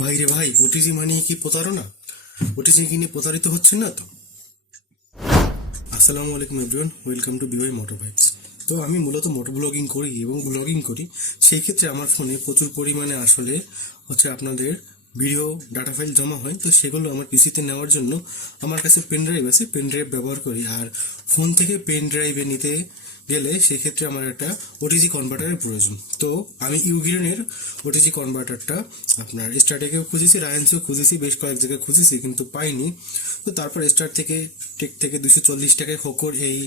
ভাই রে ভাই, ওটিজি মানিয়ে কি প্রতারণা? ওটিজি কিনে প্রতারিত হচ্ছেন না তো? আসসালামু আলাইকুম everyone, welcome to by motor bikes. তো আমি মূলত মোটর ব্লগিং করি এবং ব্লগিং করি। সেই ক্ষেত্রে আমার ফোনে প্রচুর পরিমাণে আসলে আপনাদের ভিডিও ডাটা ফাইল জমা হয়। তো সেগুলো আমার পিসিতে নেওয়ার জন্য আমার কাছে পেন ড্রাইভ আছে, পেন ড্রাইভ ব্যবহার করি। আর ফোন থেকে পেন ড্রাইভে নিতে গেলে সেক্ষেত্রে আমার একটা ওটিজি কনভার্টারের প্রয়োজন। তো আমি ইউগিরেনের ওটিজি কনভার্টারটা আপনার স্টার্টেকেও খুঁজেছি, রায়ান্সেও খুঁজেছি, বেশ কয়েক জায়গায় খুঁজেছি, কিন্তু পাইনি। তো তারপর স্টার্ট থেকে টেক থেকে 240 টাকায় হোকোর এই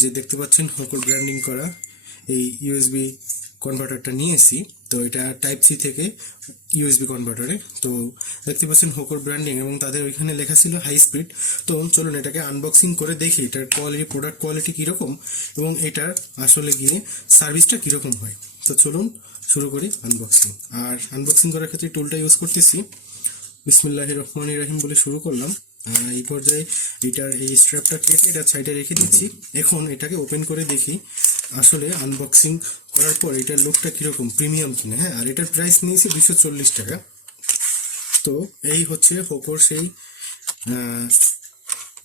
যে দেখতে পাচ্ছেন হোকোর ব্র্যান্ডিং করা এই ইউএসবি কনভার্টারটা নিয়েছি। তো এটা টাইপ সি থেকে ইউএসবি কনভার্টারে। তো দেখতে পাচ্ছেন হোকোর ব্র্যান্ডিং এবং তাদের ওইখানে লেখা ছিল হাই স্পিড। তো চলুন এটাকে আনবক্সিং করে দেখি এটার কোয়ালিটি, প্রোডাক্ট কোয়ালিটি কীরকম এবং এটার আসলে গিয়ে সার্ভিসটা কীরকম হয়। তো চলুন শুরু করি আনবক্সিং। আর আনবক্সিং করার ক্ষেত্রে টুলটা ইউজ করতেছি বিসমিল্লাহির রহমানির রহিম বলে শুরু করলাম। এই পর্যায়ে এটার এই স্ট্র্যাপটা কেটে এটা সাইডে রেখে দিচ্ছি। এখন এটাকে ওপেন করে দেখি আসলে আনবক্সিং করার পর এটার লুকটা কীরকম, প্রিমিয়াম কিনা। হ্যাঁ, আর এটার প্রাইস নিয়েছি 240 টাকা। তো এই হচ্ছে হোকোর সেই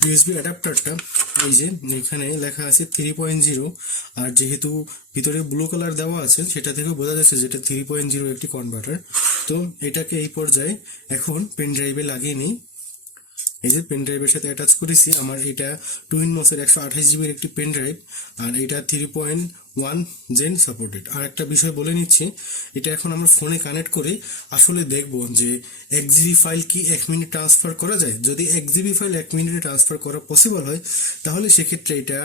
ইউএসবি অ্যাডাপ্টারটা। এই যে এখানে লেখা আছে 3.0, আর যেহেতু ভিতরে ব্লু কালার দেওয়া আছে সেটা থেকেও বোঝা যাচ্ছে যেটা 3.0 একটি কনভার্টার। তো এটাকে এই পর্যায়ে এখন পেন ড্রাইভে লাগিয়ে নিই। এই যে পেন ড্রাইভের সাথে অ্যাটাচ করেছি। আমার এটা টুইন মসের 128 জিবির একটি পেন ড্রাইভ, আর এটা 3.1 জেন সাপোর্টেড। আর একটা বিষয় বলে নিচ্ছি, এটা এখন আমরা ফোনে কানেক্ট করে আসলে দেখব যে 1 জিবি ফাইল কি 1 মিনিট ট্রান্সফার করা যায়। যদি 1 জিবি ফাইল 1 মিনিটে ট্রান্সফার করা পসিবল হয় তাহলে সেক্ষেত্রে এটা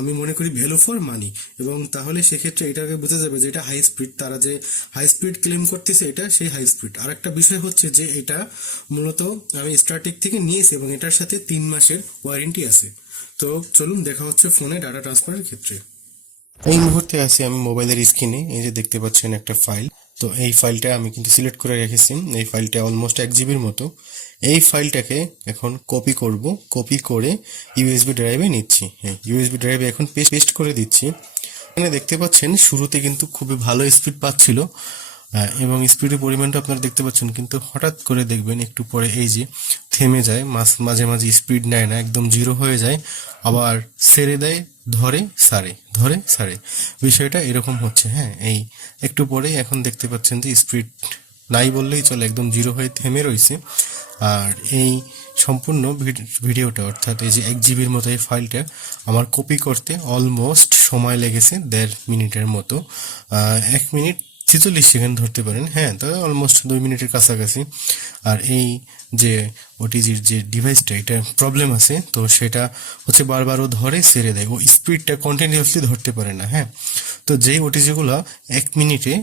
আমি মনে করি ভ্যালু ফর মানি, এবং তাহলে সেক্ষেত্রে এটাকে বোঝা যাবে যে এটা হাই স্পিড। তারা যে হাই স্পিড ক্লেম করতেছে এটা সেই হাই স্পিড। আর একটা বিষয় হচ্ছে যে এটা মূলত আমি স্টারটেক থেকে নিয়েছি এবং এটার সাথে 3 মাসের ওয়ারেন্টি আছে। তো চলুন দেখা হচ্ছে ফোনে ডাটা ট্রান্সফারের ক্ষেত্রে। এই মুহূর্তে আছি আমি মোবাইলের স্ক্রিনে। এই যে দেখতে পাচ্ছেন একটা ফাইল। তো এই ফাইলটা আমি কিন্তু সিলেক্ট করে রেখেছি। এই ফাইলটা অলমোস্ট 1 জিবির মতো। এই ফাইলটাকে এখন কপি করব, কপি করে ইউএসবি ড্রাইভে নিচ্ছি। হ্যাঁ, ইউএসবি ড্রাইভে এখন পেস্ট করে দিচ্ছি। এখানে দেখতে পাচ্ছেন শুরুতে কিন্তু খুবই ভালো স্পিড পাচ্ছিল, এবং স্পিডের পরিমাণটা আপনারা দেখতে পাচ্ছেন, কিন্তু হঠাৎ করে দেখবেন একটু পরে এই যে থেমে যায়, মাঝে মাঝে স্পিড নেয় না, একদম জিরো হয়ে যায়, আবার ছেড়ে দেয়, ধরে সারে, ধরে সারে। বিষয়টা এরকম হচ্ছে। হ্যাঁ, এই একটু পরেই এখন দেখতে পাচ্ছেন যে স্পিড নাই বললেই চলে, একদম জিরো হয়ে থেমে রয়েছে। আর এই সম্পূর্ণ ভিডিওটা অর্থাৎ এই যে 1 জিবির মতো এই ফাইলটা আমার কপি করতে অলমোস্ট সময় লেগেছে 1.5 মিনিটের মতো। 1 মিনিট 46 সেকেন্ড ধরতে পারেন। হ্যাঁ, তবে অলমোস্ট 2 মিনিটের কাছাকাছি। আর এই যে ওটিজির যে ডিভাইসটা, এটা প্রবলেম আছে, তো সেটা হচ্ছে বারবারও ধরে ছেড়ে দেয়, ও স্পিডটা কন্টিনিউয়াসলি ধরতে পারে না। হ্যাঁ, তো যেই ওটিজিগুলো 1 মিনিটে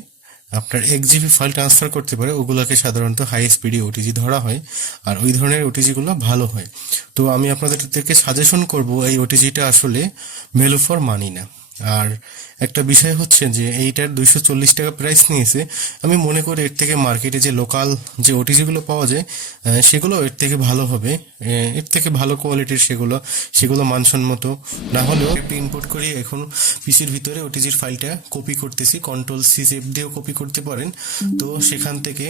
আপনার 1 জিবি ফাইল ট্রান্সফার করতে পারে ওগুলোকে সাধারণত হাই স্পিডি ওটিজি ধরা হয়, আর ওই ধরনের ওটিজিগুলো ভালো হয়। তো আমি আপনাদেরকে সাজেশন করব এই ওটিজিটা আসলে ভ্যালু ফর মানি না। আর একটা বিষয় হচ্ছে যে এইটার 240 টাকা প্রাইস নিয়েছে। আমি মনে করি এর থেকে মার্কেটে যে লোকাল যে ওটিজিগুলো পাওয়া যায় সেগুলো এর থেকে ভালো হবে, এর থেকে ভালো কোয়ালিটির সেগুলো মানসম্মত না হলেও একটু ইম্পোর্ট করি। এখন পিসির ভিতরে ওটিজির ফাইলটা কপি করতেছি, কন্ট্রোল-C সেভ দিয়েও কপি করতে পারেন। তো সেখান থেকে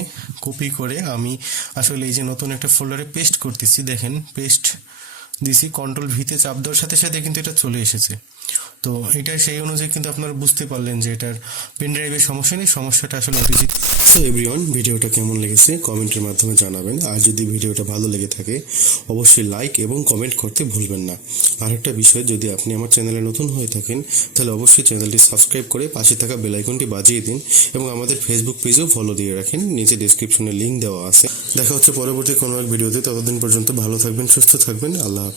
কপি করে আমি আসলে এই যে নতুন একটা ফোল্ডারে পেস্ট করতেছি। দেখেন পেস্ট দিছি, কন্ট্রোল-V তে চাপ দেওয়ার সাথে সাথে কিন্তু এটা চলে এসেছে। তো এটা সেই অনুযায়ী কিন্তু আপনারা বুঝতে পারলেন যে এটার পেন ড্রাইভের সমস্যা নেই, সমস্যাটা আসলে ওটিজি। সো এভরিওয়ান, ভিডিওটা কেমন লেগেছে কমেন্টের মাধ্যমে জানাবেন। আর যদি ভিডিওটা ভালো লেগে থাকে অবশ্যই লাইক এবং কমেন্ট করতে ভুলবেন না। আর একটা বিষয়, যদি আপনি আমার চ্যানেলে নতুন হয়ে থাকেন তাহলে অবশ্যই চ্যানেলটি সাবস্ক্রাইব করে পাশে থাকা বেল আইকনটি বাজিয়ে দিন, এবং আমাদের ফেসবুক পেজেও ফলো দিয়ে রাখেন, নিচে ডেসক্রিপশনে লিঙ্ক দেওয়া আছে। দেখা হচ্ছে পরবর্তী কোনো এক ভিডিওতে। ততদিন পর্যন্ত ভালো থাকবেন, সুস্থ থাকবেন। আল্লাহ হাফেজ।